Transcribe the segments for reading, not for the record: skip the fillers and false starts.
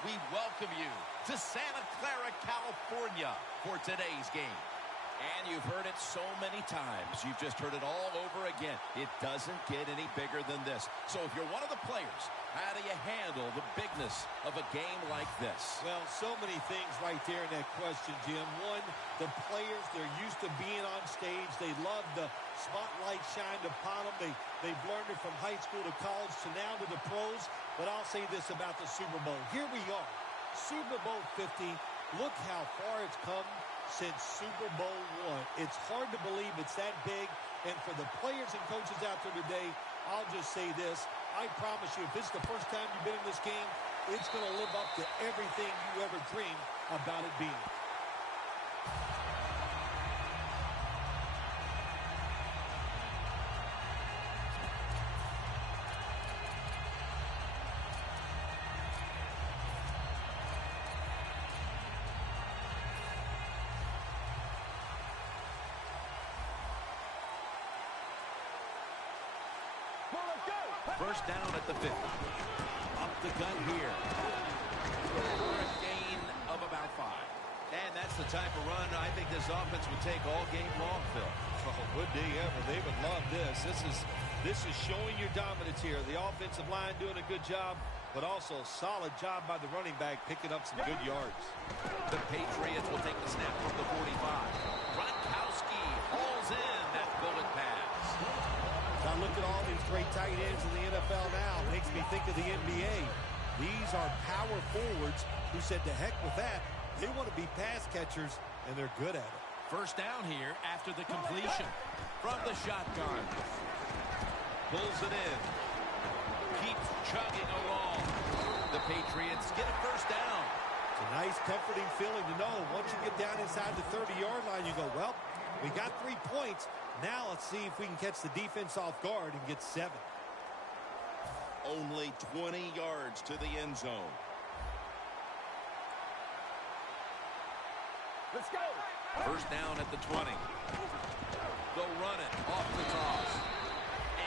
We welcome you to Santa Clara, California for today's game. And you've heard it so many times. You've just heard it all over again. It doesn't get any bigger than this. So if you're one of the players, how do you handle the bigness of a game like this? Well, so many things right there in that question, Jim. One, the players, they're used to being on stage. They love the spotlight shined upon them. They've learned it from high school to college to now to the pros. But I'll say this about the Super Bowl. Here we are, Super Bowl 50. Look how far it's come since Super Bowl I. It's hard to believe it's that big. And for the players and coaches out there today, I'll just say this. I promise you, if this is the first time you've been in this game, it's going to live up to everything you ever dreamed about it being. First down at the 50. Up the gun here. For a gain of about 5. And that's the type of run I think this offense would take all game long, Phil. Oh, would they ever? They would love this. This is showing your dominance here. The offensive line doing a good job, but also solid job by the running back picking up some good yards. The Patriots will take the snap from the 45. Gronkowski hauls in that bullet pass. Now look at all these great tight ends in the NFL now. Makes me think of the NBA. These are power forwards who said to heck with that. They want to be pass catchers, and they're good at it. First down here after the completion. From the shotgun. Pulls it in. Keeps chugging along. The Patriots get a first down. It's a nice, comforting feeling to know once you get down inside the 30-yard line, you go, well, we got 3 points. Now let's see if we can catch the defense off guard and get 7. Only 20 yards to the end zone. Let's go. First down at the 20. They'll run it off the toss.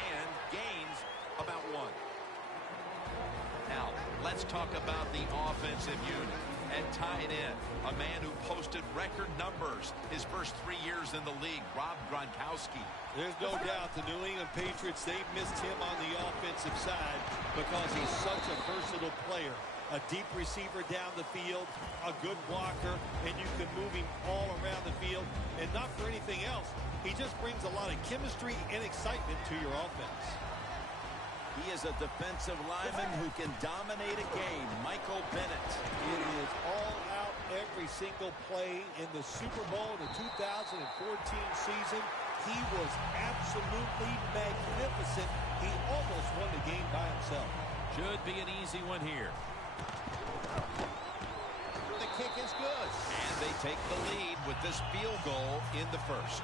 And gains about 1. Now, let's talk about the offensive unit. At tight end, a man who posted record numbers his first 3 years in the league, Rob Gronkowski. There's no doubt the New England Patriots, they missed him on the offensive side because he's such a versatile player. A deep receiver down the field, a good blocker, and you can move him all around the field. And not for anything else, he just brings a lot of chemistry and excitement to your offense. He is a defensive lineman who can dominate a game. Michael Bennett. It is all out every single play in the Super Bowl in the 2014 season. He was absolutely magnificent. He almost won the game by himself. Should be an easy one here. The kick is good. And they take the lead with this field goal in the first.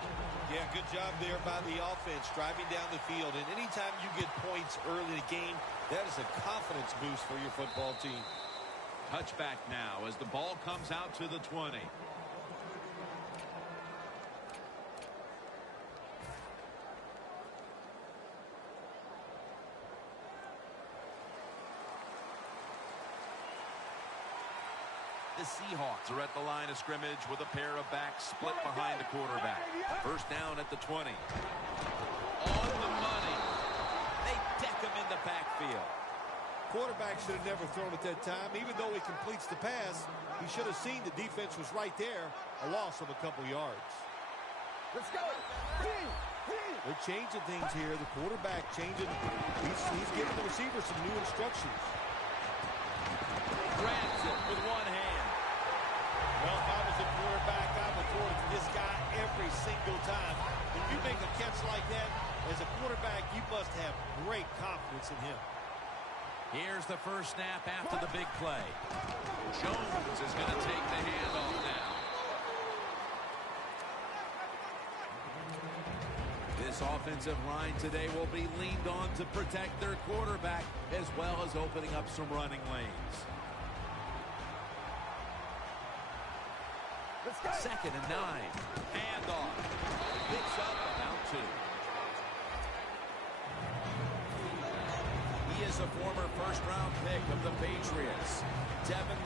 Yeah, good job there by the offense, driving down the field. And anytime you get points early in the game, that is a confidence boost for your football team. Touchback now as the ball comes out to the 20. The Seahawks are at the line of scrimmage with a pair of backs split behind the quarterback. First down at the 20. On the money. They deck him in the backfield. Quarterback should have never thrown at that time. Even though he completes the pass, he should have seen the defense was right there. A loss of a couple yards. Let's go. They're changing things here. The quarterback changing. He's giving the receiver some new instructions. Grabs it with one hand. Well, if I was a quarterback, I would throw it to this guy every single time. When you make a catch like that, as a quarterback, you must have great confidence in him. Here's the first snap after the big play. Jones is going to take the handoff now. This offensive line today will be leaned on to protect their quarterback as well as opening up some running lanes. Second and 9. Handoff. Picks up about 2. He is a former first-round pick of the Patriots. Devin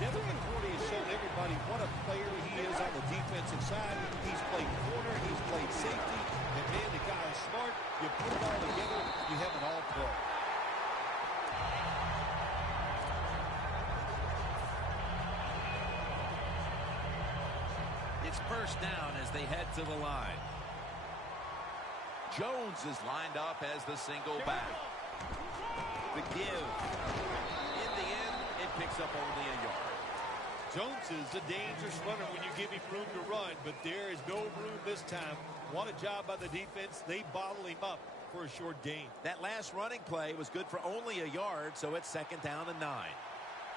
Devin McCourty has shown everybody what a player he is on the defensive side. He's played corner, he's played safety, and man, the guy is smart. You put it all together, you have an all-pro. It's first down as they head to the line. Jones is lined up as the single back. The give. In the end, it picks up only a yard. Jones is a dangerous runner when you give him room to run, but there is no room this time. What a job by the defense. They bottle him up for a short gain. That last running play was good for only a yard, so it's second down and 9.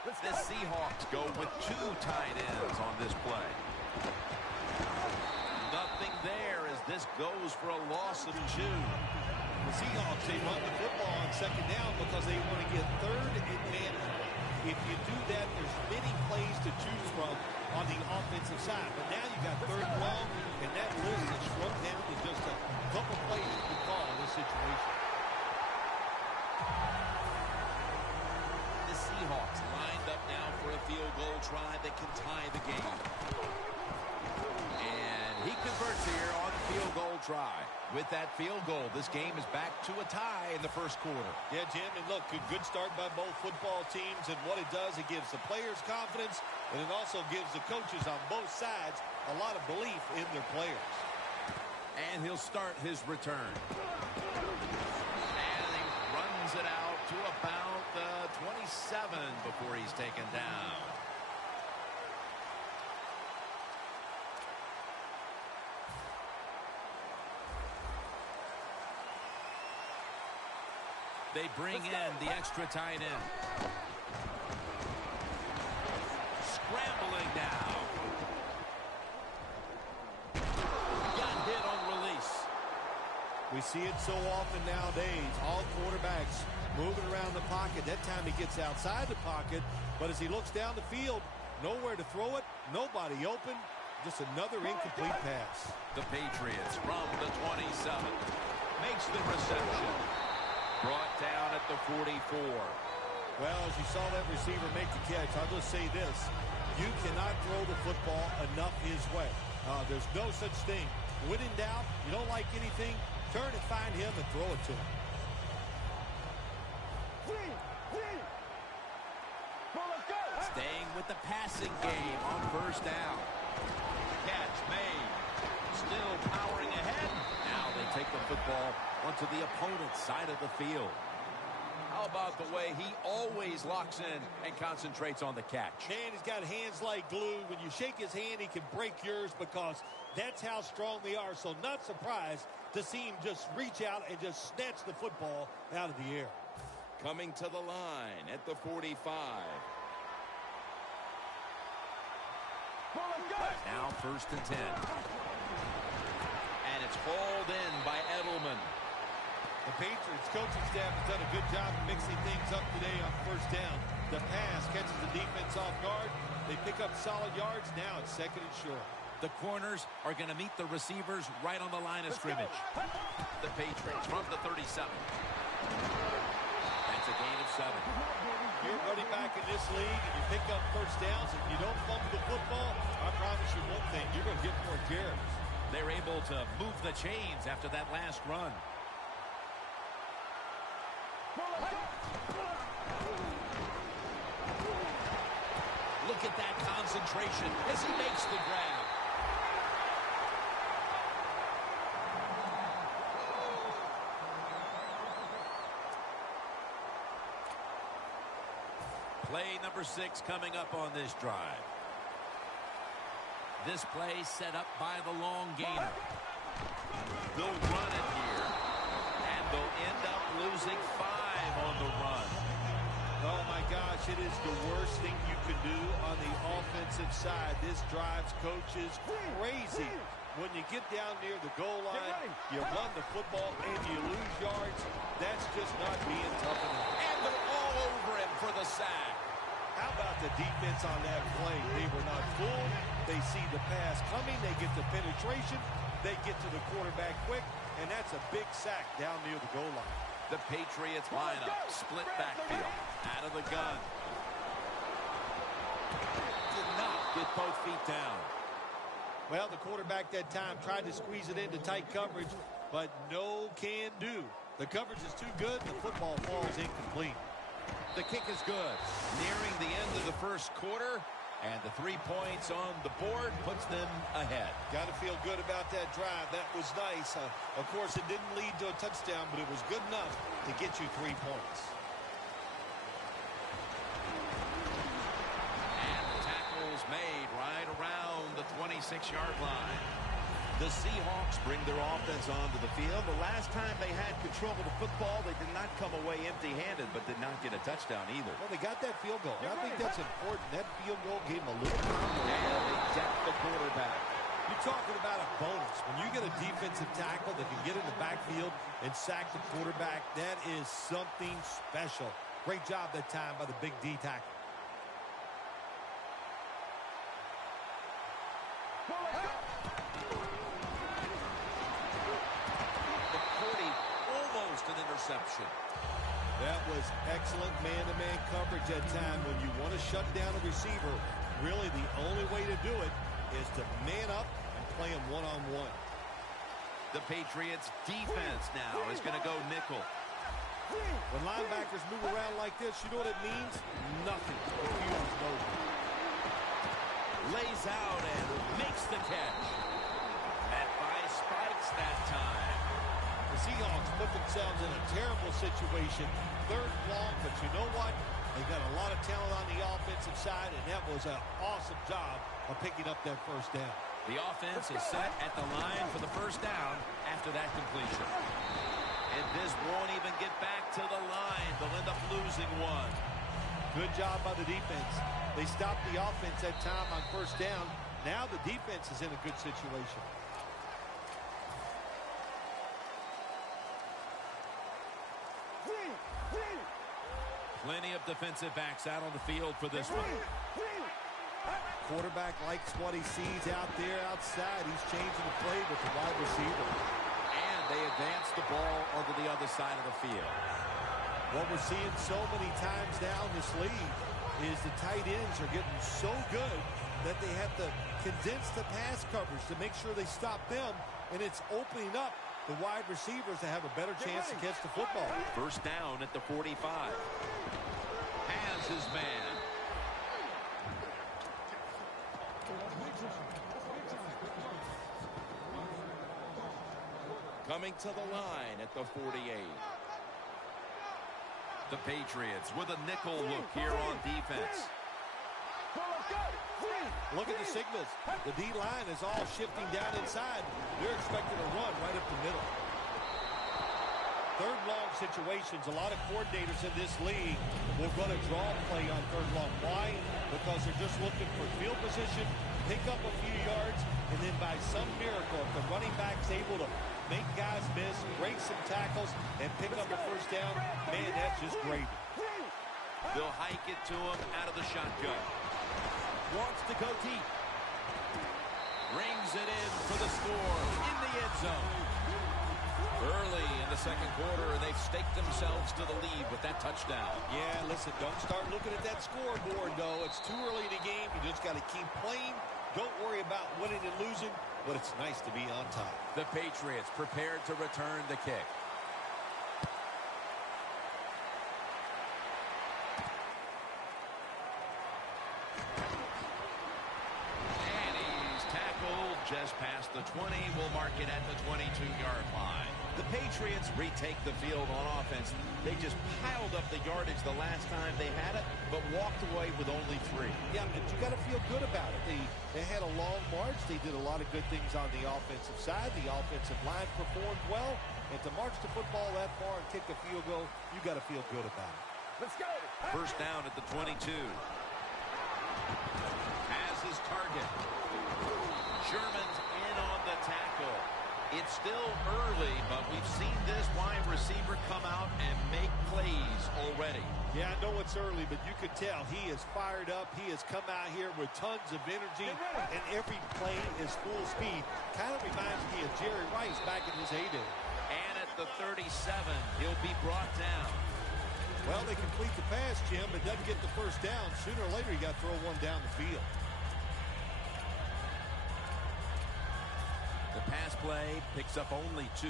The Seahawks go with 2 tight ends on this play. Nothing there as this goes for a loss of 2. The Seahawks, they run the football on second down because they want to get third and manageable. If you do that, there's many plays to choose from on the offensive side. But now you got third and long, and that list is shrunk down to just a couple plays to call in this situation. The Seahawks lined up now for a field goal try that can tie the game. And he converts here on the field goal try. With that field goal, this game is back to a tie in the first quarter. Yeah, Jim, and look, good start by both football teams, and what it does, it gives the players confidence, and it also gives the coaches on both sides a lot of belief in their players. And he'll start his return. And he runs it out to about the 27 before he's taken down. They bring in the extra tight end. Scrambling now. Got hit on release. We see it so often nowadays. All quarterbacks moving around the pocket. That time he gets outside the pocket, but as he looks down the field, nowhere to throw it, nobody open, just another incomplete pass. The Patriots from the 27 makes the reception. Brought down at the 44. Well, as you saw that receiver make the catch, I'll just say this. You cannot throw the football enough his way. There's no such thing. When in doubt, you don't like anything, turn and find him and throw it to him. Staying with the passing game on first down. Catch made. Still powering ahead. Now they take the football onto the opponent's side of the field. How about the way he always locks in and concentrates on the catch? Man, he's got hands like glue. When you shake his hand, he can break yours because that's how strong they are. So not surprised to see him just reach out and just snatch the football out of the air. Coming to the line at the 45. Now first and 10. And it's hauled in by Edelman. The Patriots coaching staff has done a good job of mixing things up today on first down. The pass catches the defense off guard. They pick up solid yards. Now it's second and short. The corners are going to meet the receivers right on the line of scrimmage. The Patriots from the 37. That's a gain of 7. You're running back in this league and you pick up first downs. If you don't fumble the football, I promise you one thing, you're going to get more carries. They're able to move the chains after that last run. Look at that concentration as he makes the grab. Play number 6 coming up on this drive. This play set up by the long gainer. They'll run it here. And they'll end up losing 5 on the run. Oh, my gosh, it is the worst thing you can do on the offensive side. This drives coaches crazy. When you get down near the goal line, you run the football and you lose yards. That's just not being tough enough. And they're all over him for the sack. How about the defense on that play? They were not fooled. They see the pass coming. They get the penetration. They get to the quarterback quick, and that's a big sack down near the goal line. The Patriots lineup, split backfield, out of the gun. Get both feet down. Well, the quarterback that time tried to squeeze it into tight coverage, but no can do. The coverage is too good, and the football falls incomplete. The kick is good. Nearing the end of the first quarter, and the 3 points on the board puts them ahead. Got to feel good about that drive. That was nice. Of course, it didn't lead to a touchdown, but it was good enough to get you 3 points. And the tackle's made right around the 26-yard line. The Seahawks bring their offense onto the field. The last time they had control of the football, they did not come away empty-handed, but did not get a touchdown either. Well, they got that field goal. I think that's important. That field goal gave them a little confidence. And they decked the quarterback. You're talking about a bonus. When you get a defensive tackle that can get in the backfield and sack the quarterback, that is something special. Great job that time by the big D tackle. An interception. That was excellent man-to-man coverage at time. When you want to shut down a receiver, really the only way to do it is to man up and play him one-on-one. The Patriots defense now is going to go nickel. When linebackers move around like this, you know what it means? Nothing. The field is over. Lays out and makes the catch. Met by Spikes that time. The Seahawks put themselves in a terrible situation. 3rd and long, but you know what? They've got a lot of talent on the offensive side, and that was an awesome job of picking up that first down. The offense is set at the line for the first down after that completion. And this won't even get back to the line. They'll end up losing one. Good job by the defense. They stopped the offense that time on first down. Now the defense is in a good situation. Plenty of defensive backs out on the field for this one. Quarterback likes what he sees out there outside. He's changing the play with the wide receiver. And they advance the ball onto the other side of the field. What we're seeing so many times now in this league is the tight ends are getting so good that they have to condense the pass coverage to make sure they stop them, and it's opening up the wide receivers to have a better chance to catch the football. First down at the 45. Has his man. Coming to the line at the 48. The Patriots with a nickel look here on defense. Look at the signals. The D-line is all shifting down inside. They're expecting a run right up the middle. 3rd long situations. A lot of coordinators in this league will run a draw play on 3rd long. Why? Because they're just looking for field position, pick up a few yards, and then by some miracle, if the running back's able to make guys miss, break some tackles, and pick up a first down, man, that's just gravy. They'll hike it to him out of the shotgun. Wants to go deep. Rings it in for the score in the end zone. Early in the second quarter, they've staked themselves to the lead with that touchdown. Yeah, listen, don't start looking at that scoreboard, though. It's too early in the game. You just got to keep playing. Don't worry about winning and losing, but it's nice to be on top. The Patriots prepared to return the kick. Just past the 20, will mark it at the 22-yard line. The Patriots retake the field on offense. They just piled up the yardage the last time they had it, but walked away with only 3. Yeah, and you got to feel good about it. They had a long march. They did a lot of good things on the offensive side. The offensive line performed well. And to march the football that far and kick a field goal, you got to feel good about it. Let's go. First down at the 22. Has his target. Sherman's in on the tackle. It's still early, but we've seen this wide receiver come out and make plays already. Yeah, I know it's early, but you can tell he is fired up. He has come out here with tons of energy, and every play is full speed. Kind of reminds me of Jerry Rice back in his heyday. And at the 37, he'll be brought down. Well, they complete the pass, Jim, but doesn't get the first down. Sooner or later, you got to throw one down the field. The pass play picks up only 2.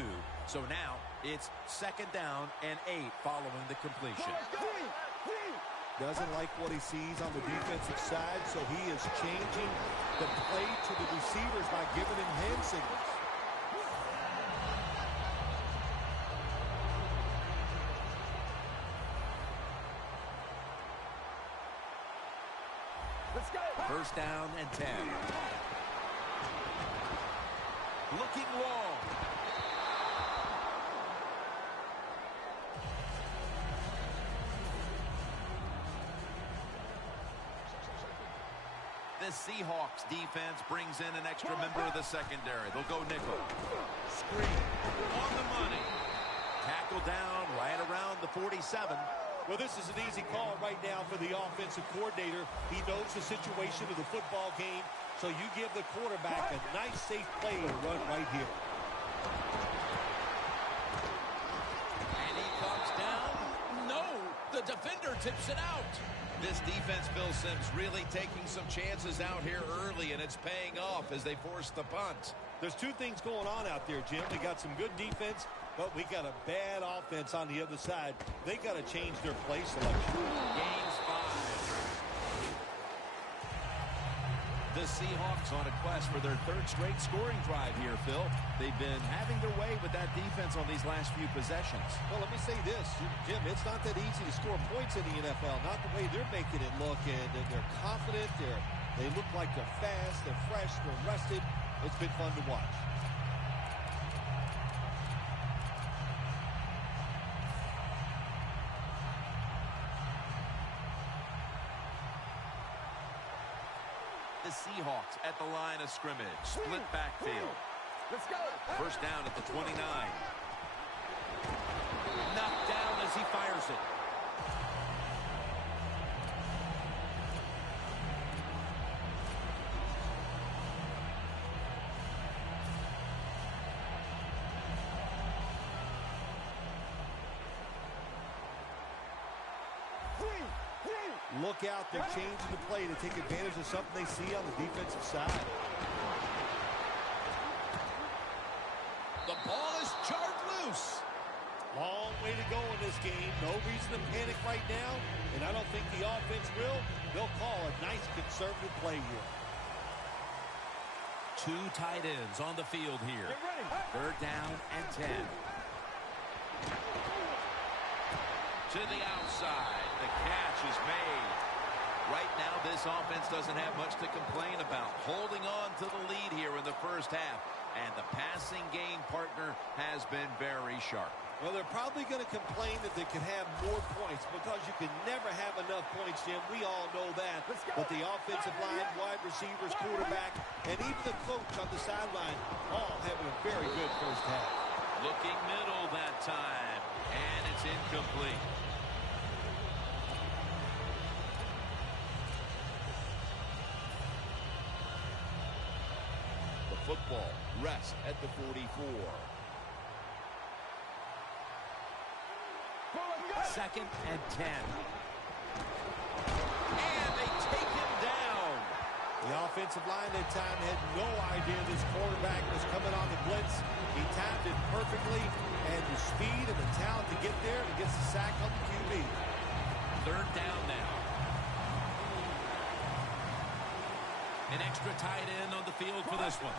So now it's 2nd down and 8 following the completion. Doesn't like what he sees on the defensive side, so he is changing the play to the receivers by giving him hand signals. Let's go. 1st down and 10. Looking long. The Seahawks defense brings in an extra member of the secondary. They'll go nickel. Screen on the money. Tackle down right around the 47. Well, this is an easy call right now for the offensive coordinator. He knows the situation of the football game, so you give the quarterback a nice, safe play to run right here. And he comes down. No, the defender tips it out. This defense, Bill Sims, really taking some chances out here early, and it's paying off as they force the punt. There's 2 things going on out there, Jim. We got some good defense, but we got a bad offense on the other side. They got to change their play selection. Gains 5. The Seahawks on a quest for their 3rd straight scoring drive here, Phil. They've been having their way with that defense on these last few possessions. Well, let me say this, Jim, it's not that easy to score points in the NFL, not the way they're making it look, and they're confident, they look like they're fast, they're fresh, they're rested. It's been fun to watch. The Seahawks at the line of scrimmage. Split backfield. Let's go. 1st down at the 29. Knocked down as he fires it. Look out, they're changing the play to take advantage of something they see on the defensive side. The ball is jarred loose. Long way to go in this game. No reason to panic right now, and I don't think the offense will. They'll call a nice conservative play here. 2 tight ends on the field here. Get ready. 3rd down and 10. To the outside. The catch is made. Right now, this offense doesn't have much to complain about. Holding on to the lead here in the 1st half. And the passing game partner has been very sharp. Well, they're probably going to complain that they could have more points because you can never have enough points, Jim. We all know that. But the offensive line, wide receivers, quarterback, and even the coach on the sideline all having a very good 1st half. Looking middle that time. And it's incomplete. The football rests at the 44. 2nd and 10. And they take him down. The offensive line that time had no idea this quarterback was coming on the blitz. He timed it perfectly, and the speed and the talent to get there, and he gets the sack on the QB. 3rd down now. An extra tight end on the field for this one.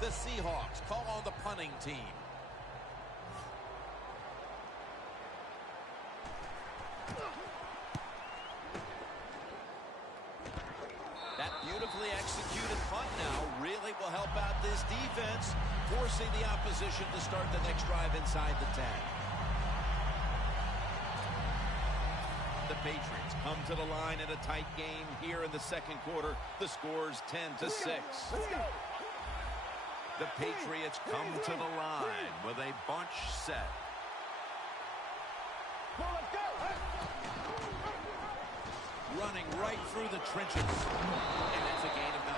The Seahawks call on the punting team. That beautifully executed punt now really will help out this defense, forcing the opposition to start the next drive inside the 10. The Patriots come to the line in a tight game here in the 2nd quarter. The score's 10-6. Let's go. The Patriots come to the line with a bunch set. Let's go. Running right through the trenches. And that's a gain of 9.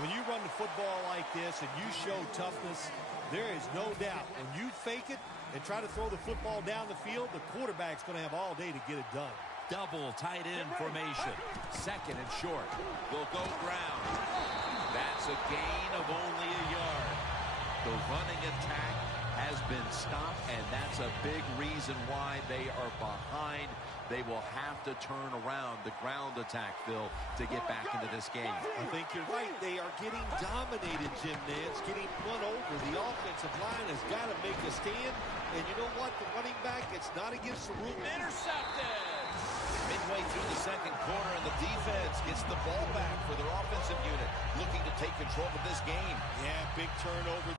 When you run the football like this and you show toughness, there is no doubt when you fake it and try to throw the football down the field, the quarterback's going to have all day to get it done. Double tight end formation. Second and short. Will go ground. That's a gain of only a yard. The running attack has been stopped, and that's a big reason why they are behind. They will have to turn around the ground attack, Phil, to get back into this game. I think you're right. They are getting dominated, Jim Nance, getting run over. The offensive line has got to make a stand. And you know what? The running back, it's not against the rule. Intercepted! Midway through the second quarter, and the defense gets the ball back for their offensive unit, looking to take control of this game. Yeah, big turnover.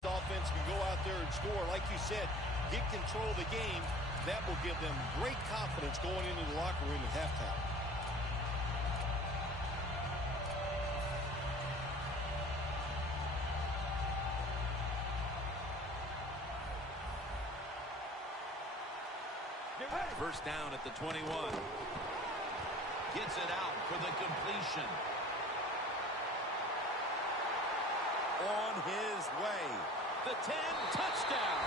The offense can go out there and score. Like you said, get control of the game. That will give them great confidence going into the locker room at halftime. First down at the 21. Gets it out for the completion. On his way. The 10, touchdown.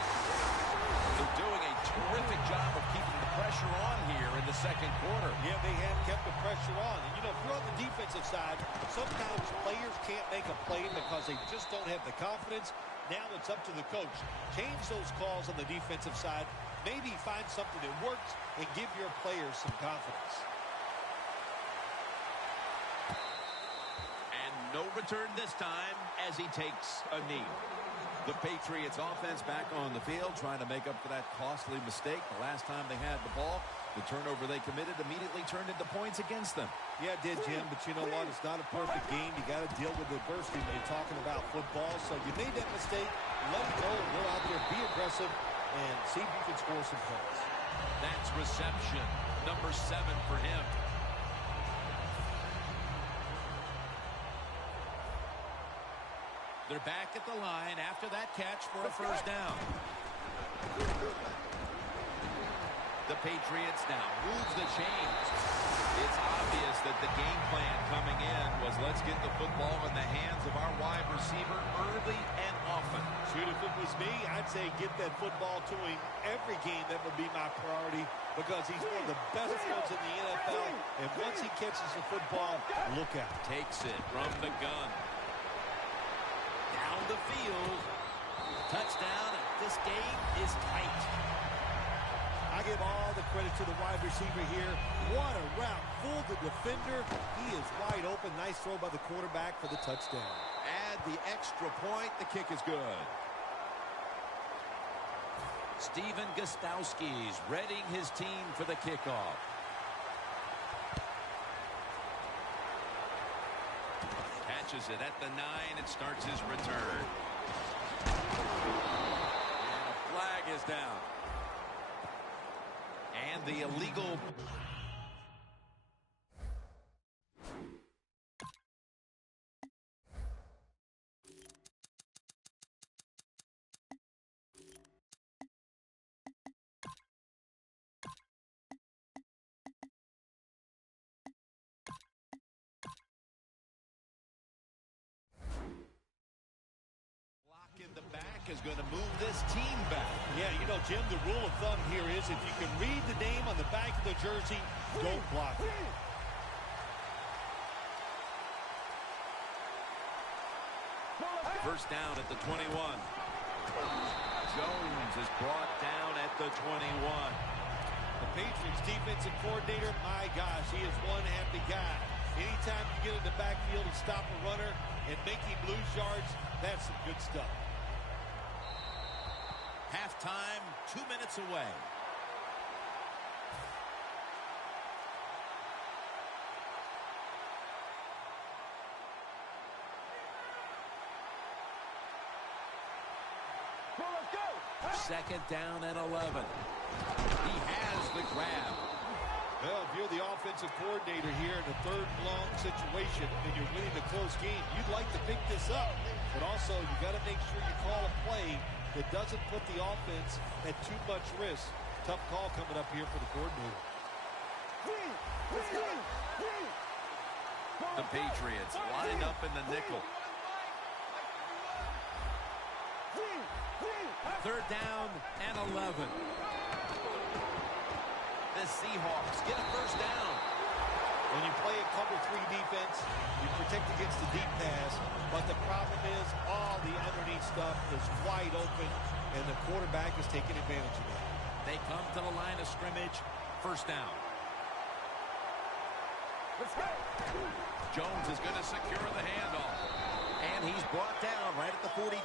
They're doing a terrific job of keeping the pressure on here in the second quarter. Yeah, they have kept the pressure on. And, you know, if you're on the defensive side, sometimes players can't make a play because they just don't have the confidence. Now it's up to the coach. Change those calls on the defensive side. Maybe find something that works and give your players some confidence. And no return this time as he takes a knee. The Patriots offense back on the field trying to make up for that costly mistake. The last time they had the ball, the turnover they committed immediately turned into points against them. Yeah, it did, Jim, but you know what? It's not a perfect game. You got to deal with adversity when you're talking about football. So you made that mistake, let it go, go out there, be aggressive, and see if you can score some points. That's reception, number 7 for him. They're back at the line after that catch for a first down. The Patriots now move the chains. It's obvious that the game plan coming in was let's get the football in the hands of our wide receiver early and often. Shoot, if it was me, I'd say get that football to him every game. That would be my priority because he's one of the best ones in the NFL. And once he catches the football, look out. Takes it from the gun. Down the field. Touchdown, and this game is tight. I give all the credit to the wide receiver here. What a route. Fooled the defender. He is wide open. Nice throw by the quarterback for the touchdown. Add the extra point. The kick is good. Steven Gostowski's readying his team for the kickoff. Catches it at the 9 and starts his return. And a flag is down. And the illegal... In the back is going to move this team back. Yeah, you know, Jim, the rule of thumb here is if you can read the name on the back of the jersey, don't block it. First down at the 21. Jones is brought down at the 21. The Patriots defensive coordinator, my gosh, he is one happy guy. Anytime you get in the backfield and stop a runner and make him lose yards, that's some good stuff. Halftime, 2 minutes away. Second down at 11. He has the grab. Well, if you're the offensive coordinator here in a third and long situation and you're winning a close game, you'd like to pick this up. But also, you got to make sure you call a play that doesn't put the offense at too much risk. Tough call coming up here for the coordinator. The Patriots line up in the nickel. Third down and 11. The Seahawks get a first down. When you play a cover 3 defense, you protect against the deep pass, but the problem is all the underneath stuff is wide open, and the quarterback is taking advantage of that. They come to the line of scrimmage. First down. Let's go. Jones is going to secure the handoff. And he's brought down right at the 42.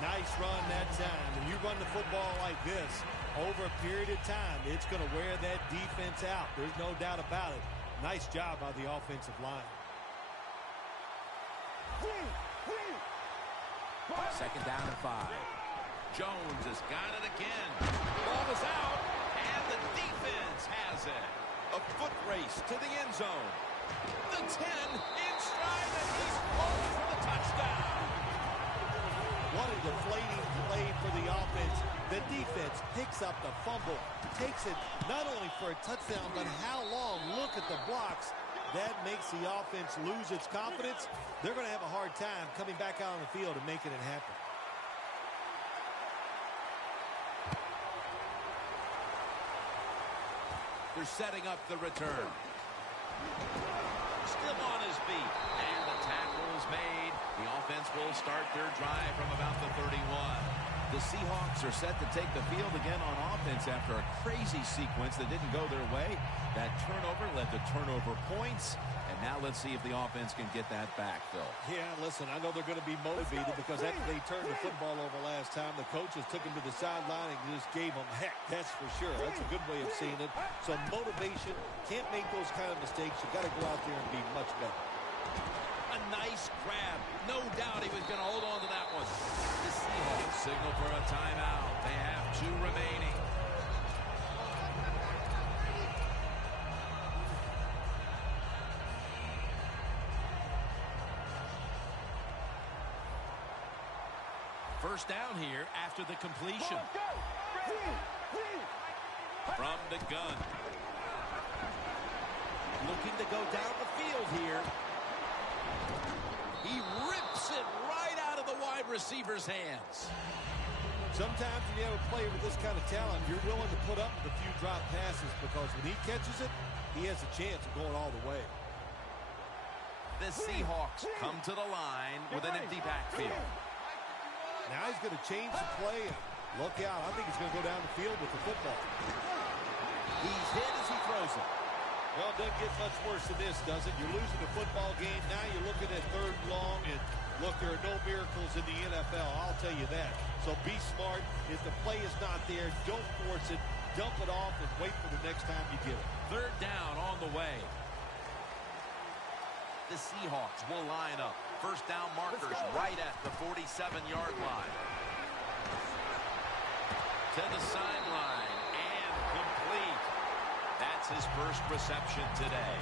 Nice run that time. When you run the football like this, over a period of time, it's going to wear that defense out. There's no doubt about it. Nice job by the offensive line. Second down and 5. Jones has got it again. Ball is out, and the defense has it. A foot race to the end zone. The 10 in stride, and he's home for the touchdown. What a deflating play for the offense. The defense picks up the fumble, takes it not only for a touchdown, but how long? Look at the blocks. That makes the offense lose its confidence. They're going to have a hard time coming back out on the field and making it happen. They're setting up the return. Still on his feet. And the tackle is made. The offense will start their drive from about the 31. The Seahawks are set to take the field again on offense after a crazy sequence that didn't go their way. That turnover led to turnover points. And now let's see if the offense can get that back, Phil. Yeah, listen, I know they're going to be motivated because after they turned the football over last time, the coaches took them to the sideline and just gave them heck, that's for sure. That's a good way of seeing it. So motivation, can't make those kind of mistakes. You've got to go out there and be much better. A nice grab. No doubt he was going to hold on to that one. The Seahawks signal for a timeout. They have 2 remaining. First down here after the completion. From the gun. Looking to go down the field here. He rips it right out of the wide receiver's hands. Sometimes when you have a player with this kind of talent, you're willing to put up with a few drop passes because when he catches it, he has a chance of going all the way. The Seahawks come to the line with an empty backfield. Now he's going to change the play. Look out. I think he's going to go down the field with the football. He's hit as he throws it. Well, it doesn't get much worse than this, does it? You're losing the football game. Now you're looking at 3rd and long. And, look, there are no miracles in the NFL. I'll tell you that. So be smart. If the play is not there, don't force it. Dump it off and wait for the next time you get it. 3rd down on the way. The Seahawks will line up. First down markers right at the 47-yard line. To the sideline and complete. That's his first reception today.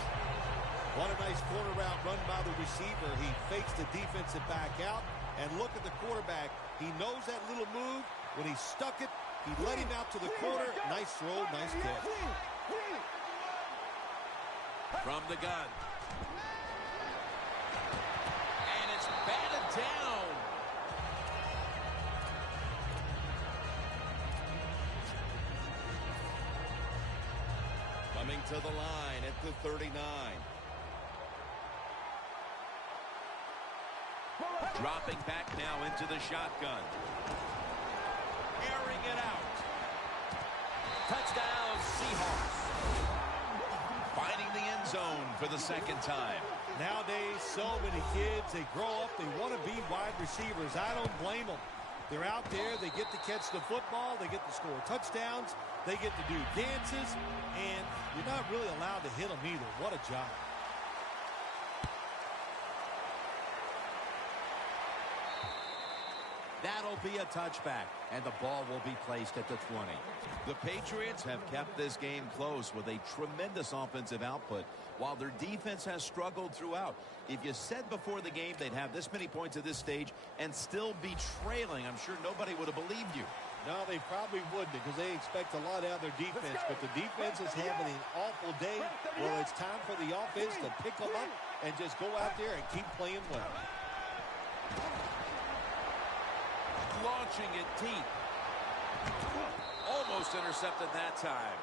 What a nice corner route run by the receiver. He fakes the defensive back out. And look at the quarterback. He knows that little move. When he stuck it, he led him out to the corner. Nice throw, nice catch. From the gun. Batted down. Coming to the line at the 39. Dropping back now into the shotgun. Airing it out. Touchdown, Seahawks. Finding the end zone for the 2nd time. Nowadays, so many kids, they grow up, they want to be wide receivers. I don't blame them. They're out there, they get to catch the football, they get to score touchdowns, they get to do dances, and you're not really allowed to hit them either. What a job. That'll be a touchback, and the ball will be placed at the 20. The Patriots have kept this game close with a tremendous offensive output, while their defense has struggled throughout. If you said before the game they'd have this many points at this stage and still be trailing, I'm sure nobody would have believed you. No, they probably wouldn't because they expect a lot out of their defense. But the defense is having an awful day. Well, it's time for the offense to pick them up and just go out there and keep playing well. Launching it deep. Almost intercepted that time.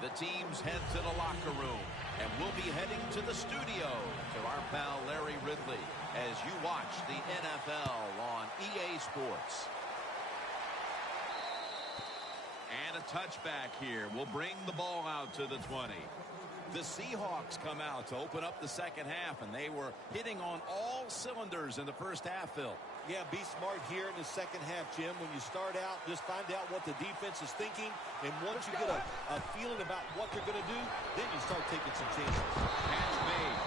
The teams head to the locker room, and we'll be heading to the studio to our pal Larry Ridley as you watch the NFL on EA Sports. And a touchback here will bring the ball out to the 20. The Seahawks come out to open up the second half, and they were hitting on all cylinders in the first half, Phil. Yeah, be smart here in the second half, Jim. When you start out, just find out what the defense is thinking. And once you get a feeling about what they're going to do, then you start taking some chances. Catch made.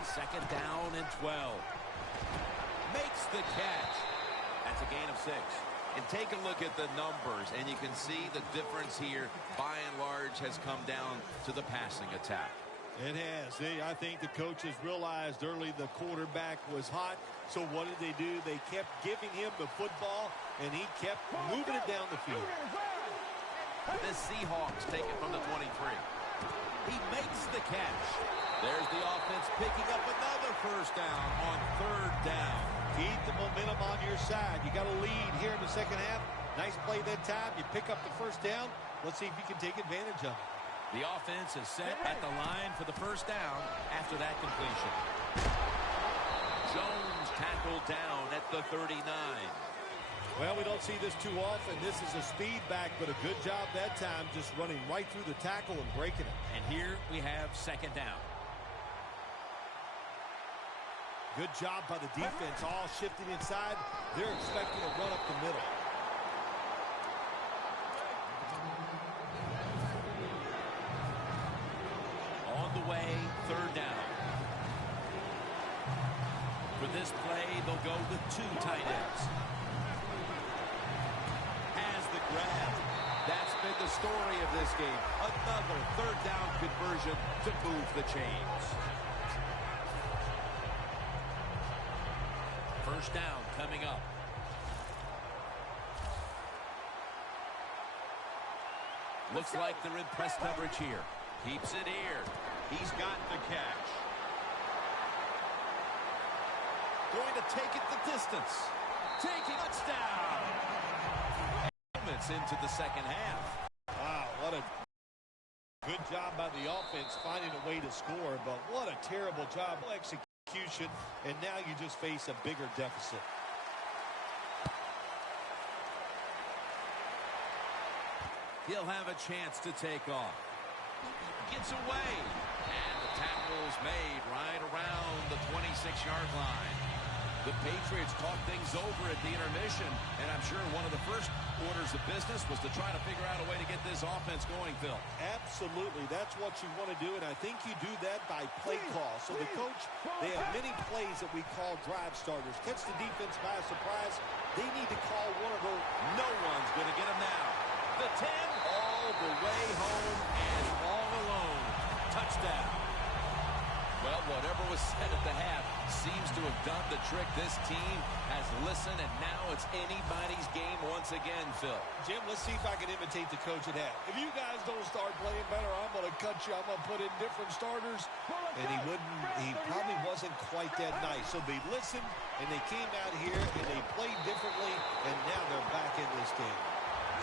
Second down and 12. Makes the catch. That's a gain of 6. And take a look at the numbers, and you can see the difference here, by and large, has come down to the passing attack. It has. I think the coaches realized early the quarterback was hot. So what did they do? They kept giving him the football, and he kept moving it down the field. The Seahawks take it from the 23. He makes the catch. There's the offense picking up another first down on third down. Keep the momentum on your side. You got a lead here in the second half. Nice play that time. You pick up the first down. Let's see if you can take advantage of it. The offense is set at the line for the first down after that completion. Jones tackled down at the 39. Well, we don't see this too often. This is a speed back, but a good job that time just running right through the tackle and breaking it. And here we have second down. Good job by the defense, all shifting inside. They're expecting a run up the middle. On the way, third down. For this play, they'll go with 2 tight ends. Has the grab. That's been the story of this game. Another third down conversion to move the chains. First down coming up. Looks like they're in press coverage here. Keeps it here. He's got the catch. Going to take it the distance. Taking touchdown. Moments into the second half. Wow, what a good job by the offense finding a way to score, but what a terrible job execution, and now you just face a bigger deficit. He'll have a chance to take off. Gets away. And the tackle's made right around the 26-yard line. The Patriots talked things over at the intermission, and I'm sure one of the first orders of business was to try to figure out a way to get this offense going, Phil. Absolutely. That's what you want to do, and I think you do that by play call. So the coach, they have many plays that we call drive starters. Catch the defense by surprise. They need to call one of those. No one's going to get him now. The 10 all the way home and all alone. Touchdown. Well, whatever was said at the half seems to have done the trick. This team has listened, and now it's anybody's game once again, Phil. Jim, let's see if I can imitate the coach at half. If you guys don't start playing better, I'm going to cut you. I'm going to put in different starters. And he probably wasn't quite that nice. So they listened, and they came out here, and they played differently, and now they're back in this game.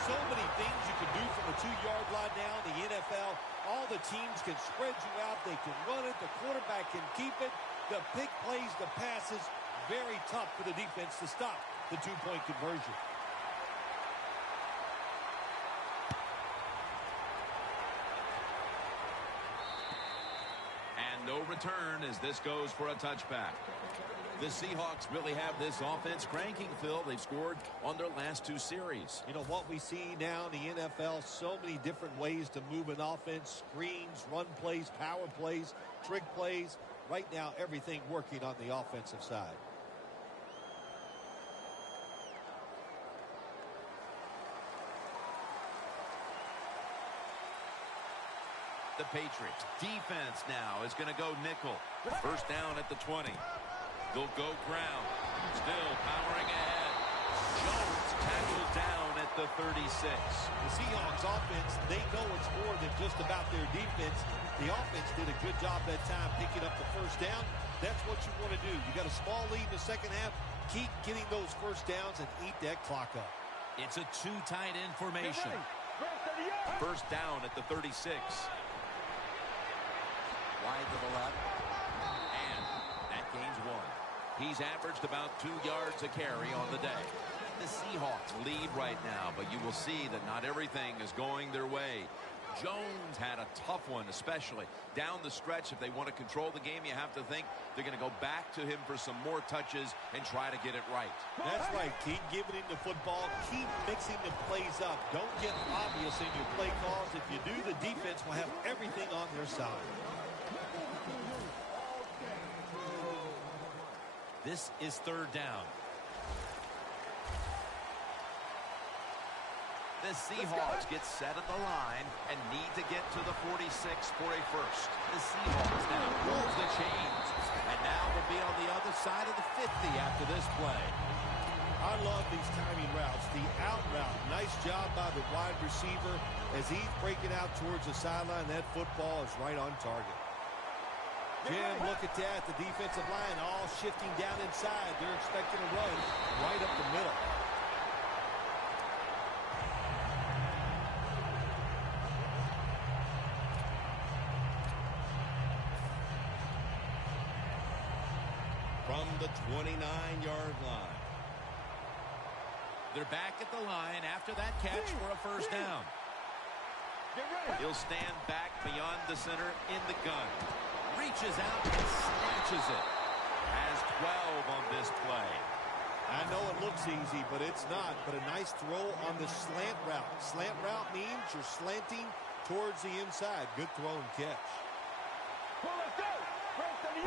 So many things you can do from the 2-yard line now in the NFL. All the teams can spread you out. They can run it. The quarterback can keep it. The big plays, the passes, very tough for the defense to stop the 2-point conversion. And no return as this goes for a touchback. The Seahawks really have this offense cranking, Phil. They've scored on their last 2 series. You know what we see now in the NFL, so many different ways to move an offense, screens, run plays, power plays, trick plays. Right now, everything working on the offensive side. The Patriots defense now is going to go nickel. First down at the 20. They'll go ground. Still powering ahead. Jones tackled down at the 36. The Seahawks offense, they know it's more than just about their defense. The offense did a good job that time picking up the first down. That's what you want to do. You got a small lead in the second half. Keep getting those first downs and eat that clock up. It's a two tight end formation. First down at the 36. Wide to the left. And that gains 1. He's averaged about 2 yards a carry on the day. The Seahawks lead right now, but you will see that not everything is going their way. Jones had a tough one, especially down the stretch. If they want to control the game, you have to think they're going to go back to him for some more touches and try to get it right. That's right. Keep giving him the football. Keep mixing the plays up. Don't get obvious in your play calls. If you do, the defense will have everything on their side. This is third down. The Seahawks get set at the line and need to get to the 46 for a first. The Seahawks now move the chains. And now we'll be on the other side of the 50 after this play. I love these timing routes. The out route. Nice job by the wide receiver as he's breaking out towards the sideline. That football is right on target. Jim, look at that. The defensive line all shifting down inside. They're expecting a run right up the middle. From the 29-yard line. They're back at the line after that catch for a first down. He'll stand back beyond the center in the gun. Reaches out and snatches it. Has 12 on this play. I know it looks easy, but it's not. But a nice throw on the slant route. Slant route means you're slanting towards the inside. Good throw and catch.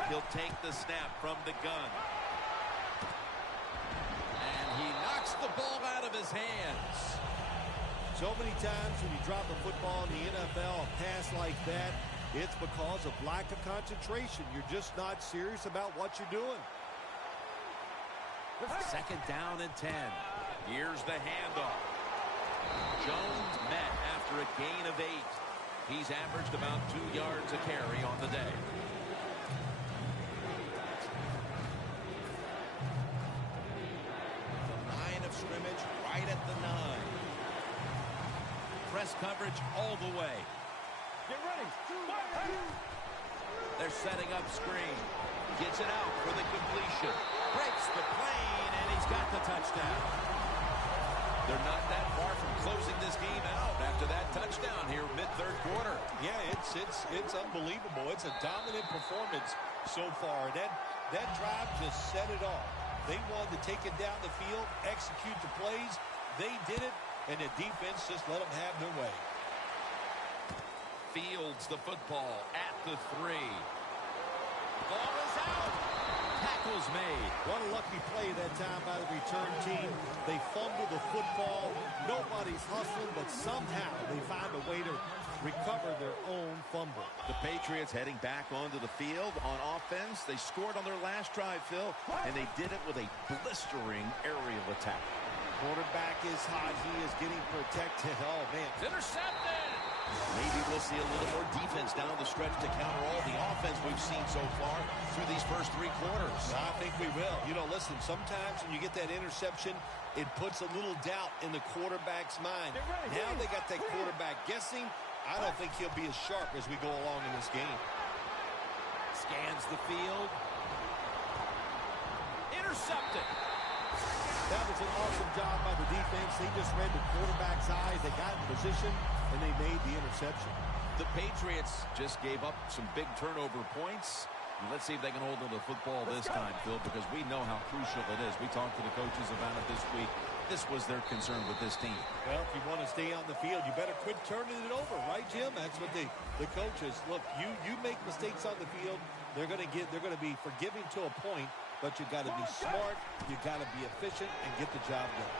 He'll take the snap from the gun. And he knocks the ball out of his hands. So many times when you drop a football in the NFL, a pass like that, it's because of lack of concentration. You're just not serious about what you're doing. Second down and 10. Here's the handoff. Jones met after a gain of 8. He's averaged about 2 yards a carry on the day. Line of scrimmage right at the 9. Press coverage all the way. Get ready. They're setting up screen. Gets it out for the completion. Breaks the plane, and he's got the touchdown. They're not that far from closing this game out after that touchdown here mid-third quarter. Yeah, it's unbelievable. It's a dominant performance so far. That drive just set it off. They wanted to take it down the field, execute the plays. They did it, and the defense just let them have their way. Fields the football at the 3. Ball is out. Tackle's made. What a lucky play that time by the return team. They fumble the football. Nobody's hustling, but somehow they find a way to recover their own fumble. The Patriots heading back onto the field on offense. They scored on their last drive, Phil, and they did it with a blistering aerial attack. Quarterback is hot. He is getting protected. Oh, man. It's intercepted. Maybe we'll see a little more defense down the stretch to counter all the offense we've seen so far through these first 3 quarters. I think we will. You know, listen, sometimes when you get that interception, it puts a little doubt in the quarterback's mind. Now they got that quarterback guessing. I don't think he'll be as sharp as we go along in this game. Scans the field. Intercepted. That was an awesome job by the defense. They just read the quarterback's eyes. They got in position, and they made the interception. The Patriots just gave up some big turnover points. Let's see if they can hold on to the football this time, Phil, because we know how crucial it is. We talked to the coaches about it this week. This was their concern with this team. Well, if you want to stay on the field, you better quit turning it over, right, Jim? That's what the coaches look. You make mistakes on the field, they're going to be forgiving to a point, but you got to be smart, you got to be efficient, and get the job done.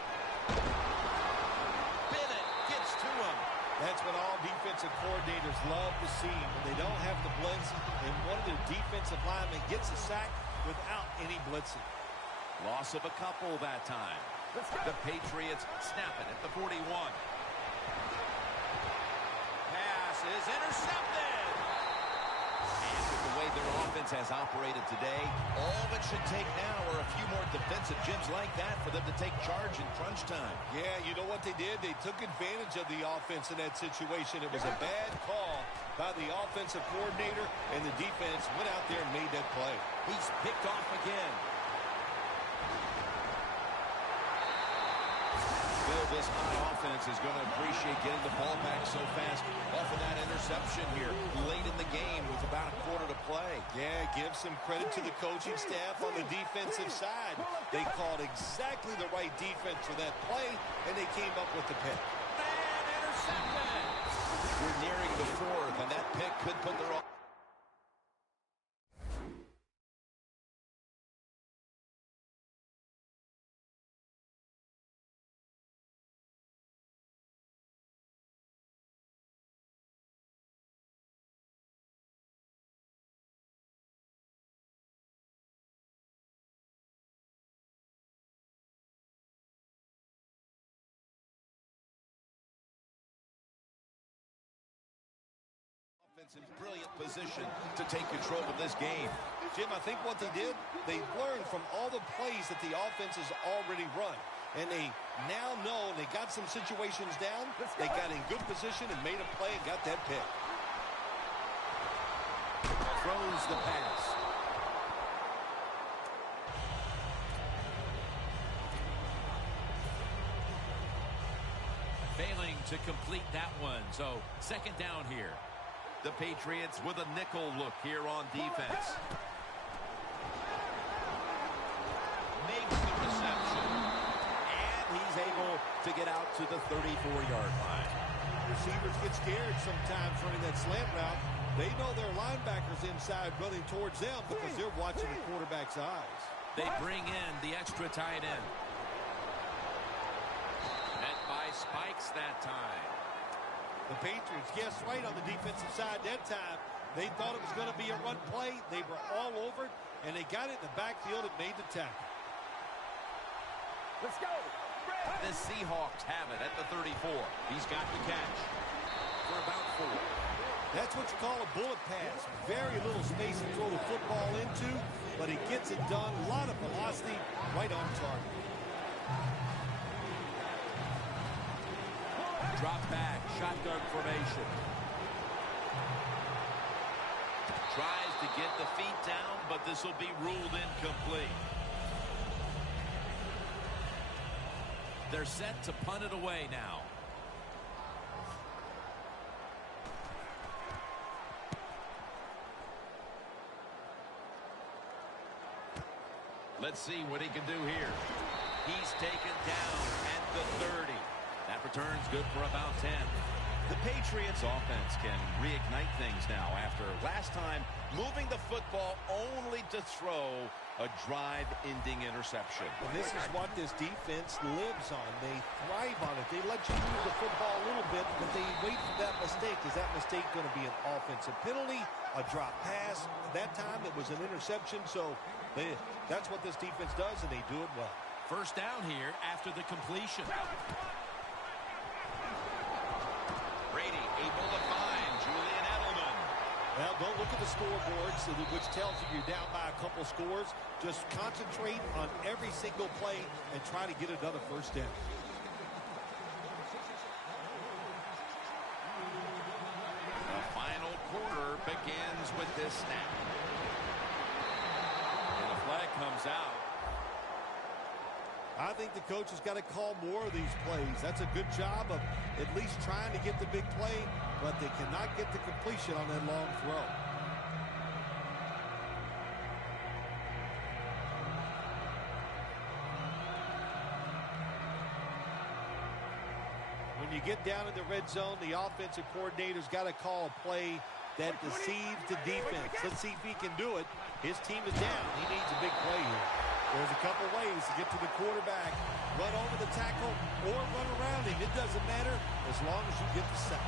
Bennett gets to him. That's what all defensive coordinators love to see when they don't have the blitz and one of their defensive linemen gets a sack without any blitzing. Loss of a couple that time. The Patriots snap it at the 41. Pass is intercepted. And with the way their offense has operated today, all it should take now are a few more defensive gyms like that for them to take charge in crunch time. Yeah, you know what they did? They took advantage of the offense in that situation. It was a bad call by the offensive coordinator, and the defense went out there and made that play. He's picked off again. This high offense is going to appreciate getting the ball back so fast off of that interception here late in the game with about a quarter to play. Yeah, give some credit to the coaching staff on the defensive side. They called exactly the right defense for that play, and they came up with the pick. And intercepted. We're nearing the fourth, and that pick could put their offense. In brilliant position to take control of this game. Jim, I think what they did, they learned from all the plays that the offense has already run. And they now know, and they got some situations down. They got in good position and made a play and got that pick. Throws the pass. Failing to complete that one. So second down here. The Patriots with a nickel look here on defense. Makes the reception. And he's able to get out to the 34-yard line. Receivers get scared sometimes running that slant route. They know their linebackers inside running towards them because they're watching the quarterback's eyes. They bring in the extra tight end. Met by spikes that time. The Patriots guessed right on the defensive side that time. They thought it was going to be a run play. They were all over it, and they got it in the backfield and made the tackle. Let's go. The Seahawks have it at the 34. He's got the catch for about 4. That's what you call a bullet pass. Very little space to throw the football into, but he gets it done. A lot of velocity right on target. Drop back, shotgun formation. Tries to get the feet down, but this will be ruled incomplete. They're set to punt it away now. Let's see what he can do here. He's taken down at the 30. That return's good for about 10. The Patriots offense can reignite things now after last time moving the football only to throw a drive-ending interception. And this is what this defense lives on. They thrive on it. They let you move the football a little bit, but they wait for that mistake. Is that mistake going to be an offensive penalty, a drop pass? That time it was an interception, so that's what this defense does, and they do it well. First down here after the completion. Brady able to find Julian Edelman. Well, don't look at the scoreboards, which tells you you're down by a couple scores. Just concentrate on every single play and try to get another first down. The final quarter begins with this snap. And the flag comes out. I think the coach has got to call more of these plays. That's a good job of at least trying to get the big play, but they cannot get the completion on that long throw. When you get down in the red zone, the offensive coordinator's got to call a play that deceives the defense. Let's see if he can do it. His team is down. He needs a big play here. There's a couple ways to get to the quarterback. Run over the tackle or run around him. It doesn't matter as long as you get the sack.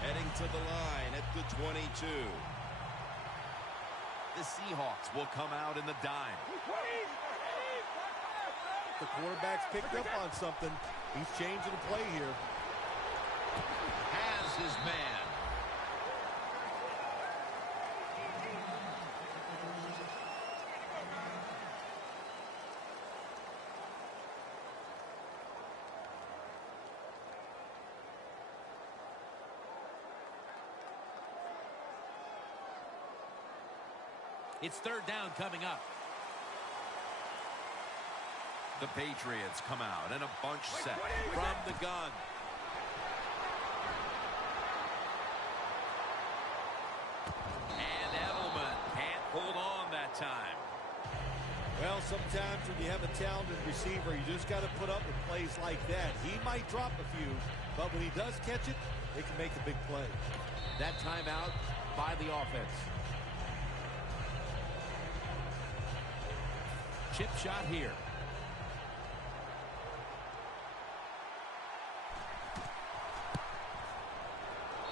Heading to the line at the 22. The Seahawks will come out in the dime. The quarterback's picked up on something. He's changing the play here. Has his man. It's third down coming up. The Patriots come out in a bunch set from the gun. And Edelman can't hold on that time. Well, sometimes when you have a talented receiver, you just got to put up with plays like that. He might drop a few, but when he does catch it, they can make a big play. That timeout by the offense. Chip shot here.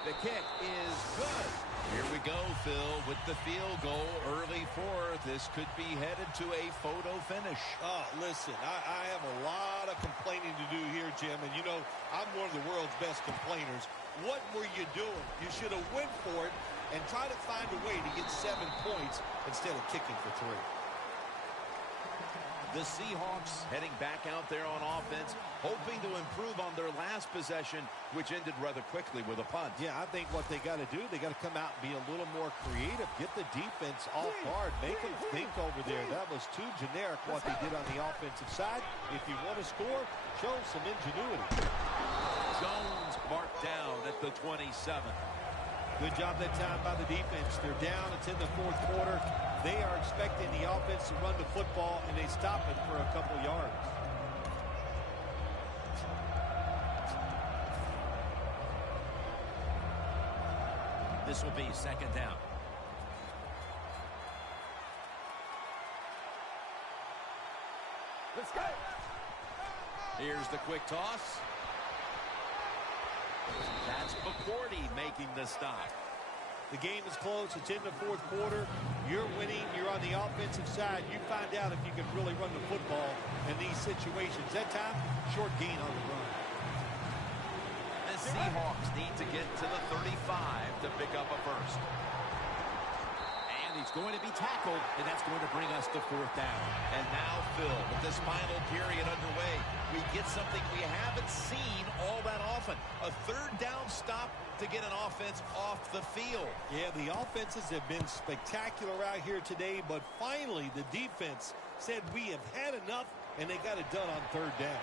The kick is good. Here we go, Phil, with the field goal early fourth. This could be headed to a photo finish. Oh, listen, I have a lot of complaining to do here, Jim. And, you know, I'm one of the world's best complainers. What were you doing? You should have went for it and tried to find a way to get 7 points instead of kicking for 3. The Seahawks heading back out there on offense, hoping to improve on their last possession, which ended rather quickly with a punt. Yeah, I think what they got to do, they got to come out and be a little more creative. Get the defense off guard. Make them think over there. That was too generic what they did on the offensive side. If you want to score, show some ingenuity. Jones marked down at the 27. Good job that time by the defense. They're down. It's in the fourth quarter. They are expecting the offense to run the football, and they stop it for a couple yards. This will be second down. Let's go. Here's the quick toss. That's McCourty making the stop. The game is close. It's in the fourth quarter. You're winning. You're on the offensive side. You find out if you can really run the football in these situations. That time, short gain on the run. The Seahawks need to get to the 35 to pick up a first. And he's going to be tackled, and that's going to bring us to fourth down. And now, Phil, with this final period underway, we get something we haven't seen all that often. A third down stop to get an offense off the field. Yeah, the offenses have been spectacular out here today, but finally the defense said we have had enough, and they got it done on third down.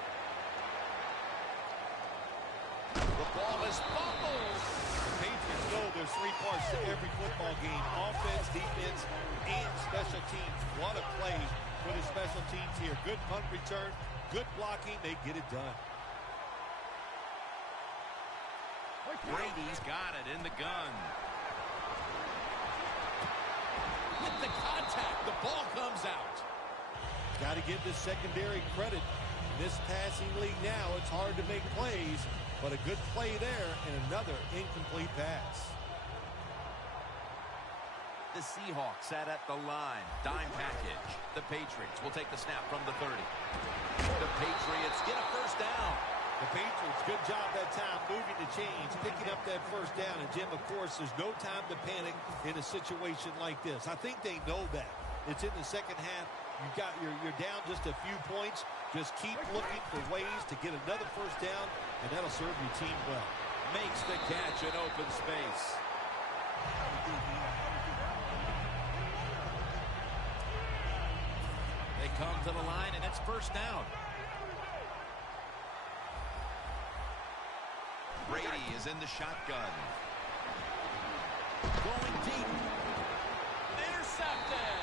The ball is fumbled. The Patriots know there's 3 parts to every football game: offense, defense, and special teams. What a play for the special teams here. Good punt return, good blocking. They get it done. Brady's got it in the gun. With the contact, the ball comes out. Got to give the secondary credit. In this passing league now, it's hard to make plays, but a good play there and another incomplete pass. The Seahawks sat at the line. Dime package. The Patriots will take the snap from the 30. The Patriots get a first down. The Patriots, good job that time, moving the chains, picking up that first down. And, Jim, of course, there's no time to panic in a situation like this. I think they know that. It's in the second half. You're down just a few points. Just keep looking for ways to get another first down, and that'll serve your team well. Makes the catch in open space. They come to the line, and it's first down. Brady is in the shotgun. Going deep. Intercepted.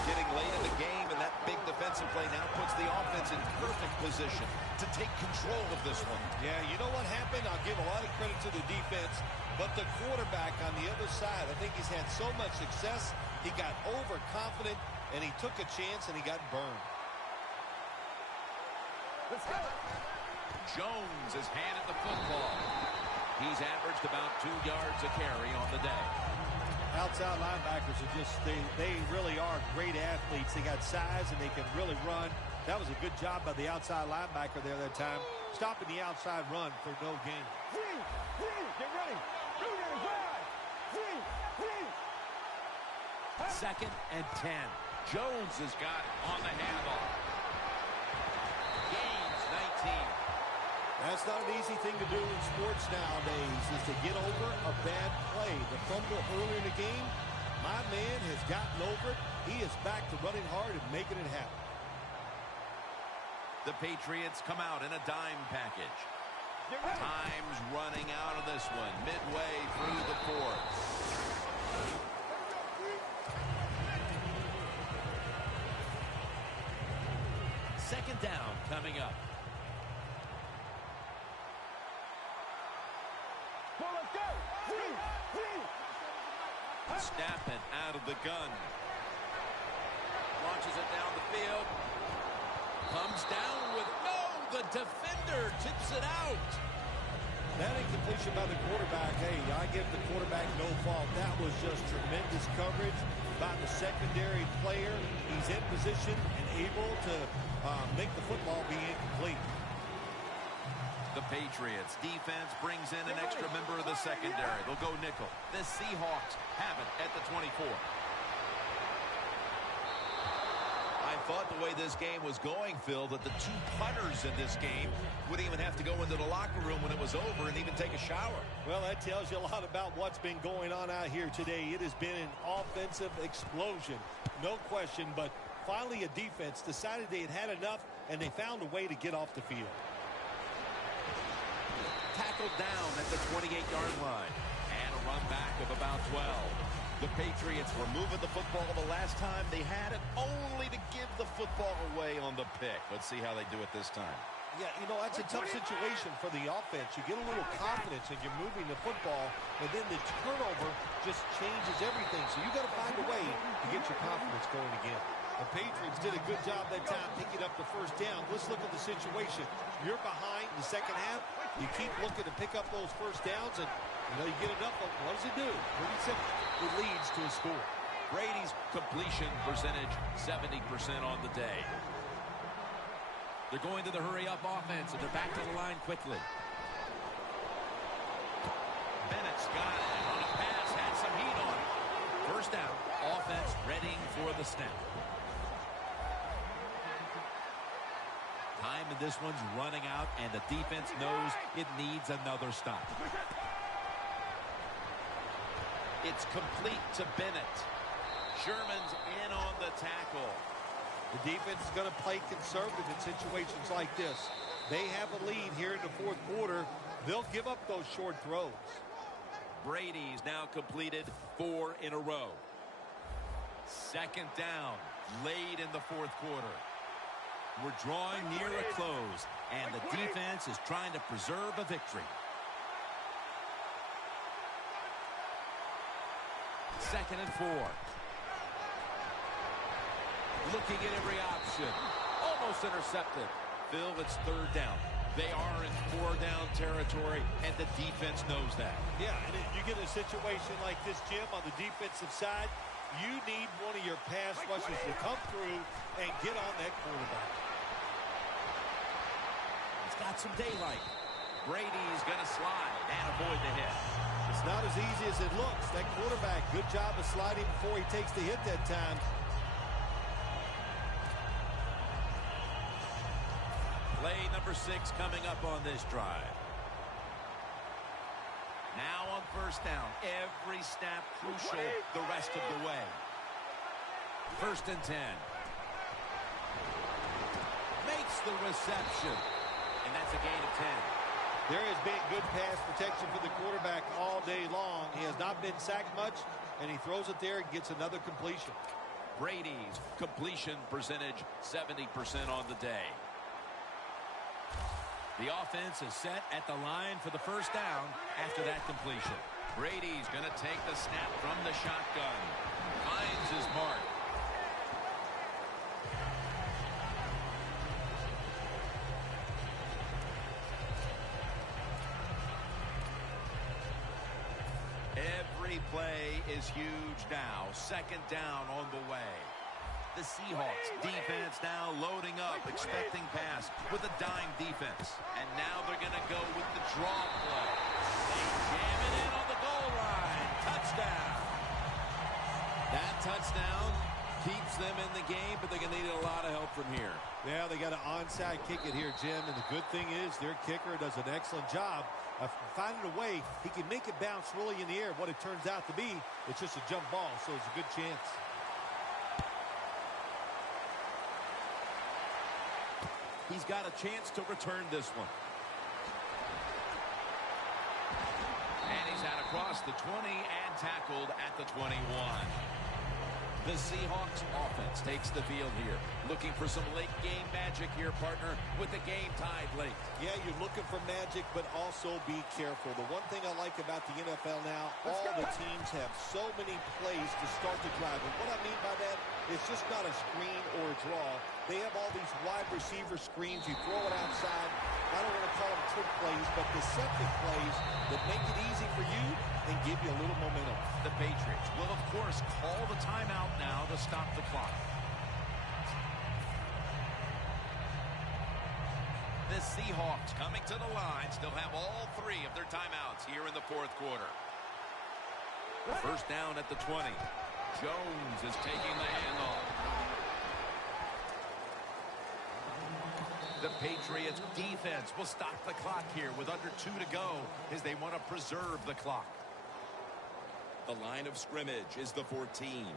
We're getting late in the game, and that big defensive play now puts the offense in perfect position to take control of this one. Yeah, you know what happened? I'll give a lot of credit to the defense, but the quarterback on the other side, I think he's had so much success, he got overconfident, and he took a chance, and he got burned. Let's go. Jones has handed the football. He's averaged about 2 yards a carry on the day. Outside linebackers are just, they really are great athletes. They got size, and they can really run. That was a good job by the outside linebacker there that time, stopping the outside run for no gain. Get ready. Second and 10. Jones has got it on the handoff. Gains 19. That's not an easy thing to do in sports nowadays, is to get over a bad play. The fumble early in the game, my man has gotten over it. He is back to running hard and making it happen. The Patriots come out in a dime package. Time's running out of this one, midway through the fourth. Second down coming up. Well, let's go. Snapping out of the gun. Launches it down the field. Comes down with, no, the defender tips it out. That incompletion by the quarterback, hey, I give the quarterback no fault. That was just tremendous coverage by the secondary player. He's in position and able to make the football be incomplete. The Patriots defense brings in an extra member of the secondary. They'll go nickel. The Seahawks have it at the 24. I thought the way this game was going, Phil, that the two punters in this game would even have to go into the locker room when it was over and even take a shower. Well, that tells you a lot about what's been going on out here today. It has been an offensive explosion, no question, but finally a defense decided they had enough, and they found a way to get off the field. Tackled down at the 28-yard line. And a run back of about 12. The Patriots were moving the football the last time. They had it only to give the football away on the pick. Let's see how they do it this time. Yeah, you know, that's a tough situation for the offense. You get a little confidence and you're moving the football, and then the turnover just changes everything. So you got to find a way to get your confidence going again. The Patriots did a good job that time picking up the first down. Let's look at the situation. You're behind the second half. You keep looking to pick up those first downs, and you get enough of what does it do? Pretty simple. It leads to a score. Brady's completion percentage, 70% on the day. They're going to the hurry-up offense, and they're back to the line quickly. Bennett's got it on a pass, had some heat on it. First down, offense readying for the snap. Time in this one's running out, and the defense knows it needs another stop. It's complete to Bennett. Sherman's in on the tackle. The defense is going to play conservative in situations like this. They have a lead here in the fourth quarter. They'll give up those short throws. Brady's now completed 4 in a row. Second down, late in the fourth quarter. We're drawing near a close, and the defense is trying to preserve a victory. Second and 4. Looking at every option. Almost intercepted. Phil, it's third down. They are in 4-down territory, and the defense knows that. Yeah, and you get a situation like this, Jim, on the defensive side, you need one of your pass rushers to come through and get on that quarterback. He's got some daylight. Brady's going to slide and avoid the hit. It's not as easy as it looks. That quarterback, good job of sliding before he takes the hit that time. Play number 6 coming up on this drive. Now on first down. Every snap crucial the rest of the way. First and 10. Makes the reception. And that's a gain of 10. There has been good pass protection for the quarterback all day long. He has not been sacked much, and he throws it there and gets another completion. Brady's completion percentage, 70% on the day. The offense is set at the line for the first down after that completion. Brady's going to take the snap from the shotgun. Finds his mark. Every play is huge now. Second down on the way. The Seahawks defense now loading up, expecting pass with a dime defense. And now they're going to go with the draw play. They jam it in on the goal line. Touchdown. That touchdown keeps them in the game, but they're going to need a lot of help from here. Yeah, they got an onside kick it here, Jim, and the good thing is their kicker does an excellent job of finding a way. He can make it bounce really in the air. What it turns out to be, it's just a jump ball, so it's a good chance. He's got a chance to return this one. And he's out across the 20 and tackled at the 21. The Seahawks offense takes the field here, looking for some late game magic here, partner, with the game tied late. Yeah, you're looking for magic, but also be careful. The one thing I like about the NFL now, all the teams have so many plays to start the drive. And what I mean by that, it's just not a screen or a draw. They have all these wide receiver screens. You throw it outside. I don't want to call them trick plays, but deceptive plays that make it easy for you and give you a little momentum. The Patriots will, of course, call the timeout now to stop the clock. The Seahawks coming to the line still have all three of their timeouts here in the fourth quarter. First down at the 20. Jones is taking the handoff. The Patriots defense will stop the clock here with under 2 to go as they want to preserve the clock. The line of scrimmage is the 14.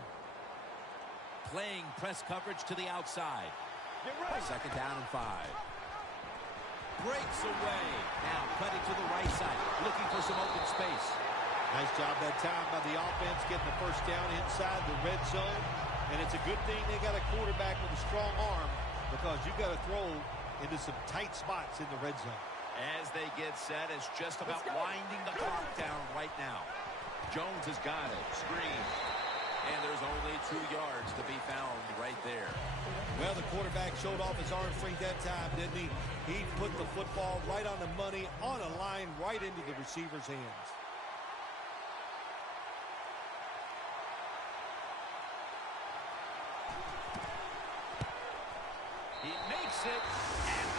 Playing press coverage to the outside. Second down and 5. Breaks away. Now cutting to the right side, looking for some open space. Nice job that time by the offense getting the first down inside the red zone. And it's a good thing they got a quarterback with a strong arm because you've got to throw into some tight spots in the red zone. As they get set, it's just about winding the clock down right now. Jones has got it. Screen. And there's only 2 yards to be found right there. Well, the quarterback showed off his arm strength that time, didn't he? He put the football right on the money, on a line, right into the receiver's hands. He makes it, and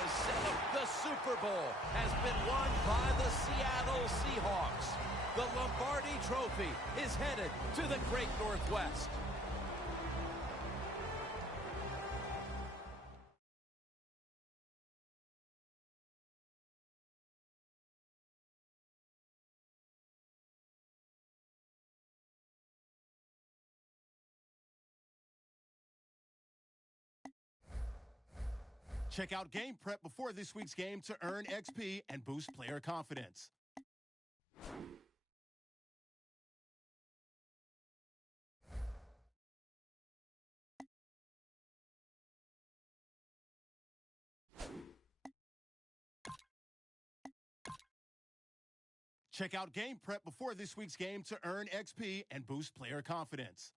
the Super Bowl has been won by the Seattle Seahawks. The Lombardi Trophy is headed to the Great Northwest. Check out Game Prep before this week's game to earn XP and boost player confidence. Check out Game Prep before this week's game to earn XP and boost player confidence.